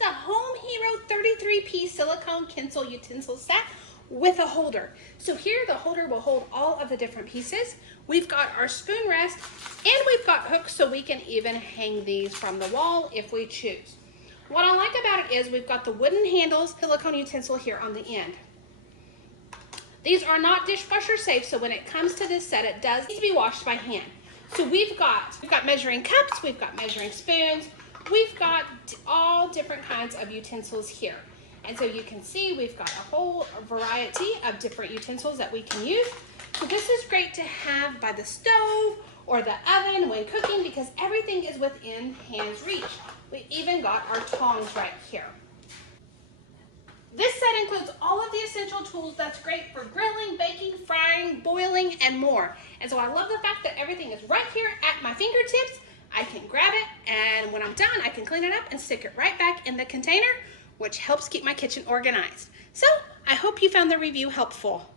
the Home Hero 33-piece silicone Utensil Utensils Set with a holder. So here the holder will hold all of the different pieces. We've got our spoon rest and we've got hooks so we can even hang these from the wall if we choose. What I like about it is we've got the wooden handles, silicone utensil here on the end. These are not dishwasher safe, so when it comes to this set, it does need to be washed by hand. So we've got measuring cups, we've got measuring spoons, we've got all different kinds of utensils here. And so you can see we've got a whole variety of different utensils that we can use. So this is great to have by the stove or the oven when cooking because everything is within hand's reach. We've even got our tongs right here. This set includes all of the essential tools that's great for grilling, baking, frying, boiling, and more. And so I love the fact that everything is right here at my fingertips. I can grab it, and when I'm done, I can clean it up and stick it right back in the container, which helps keep my kitchen organized. So I hope you found the review helpful.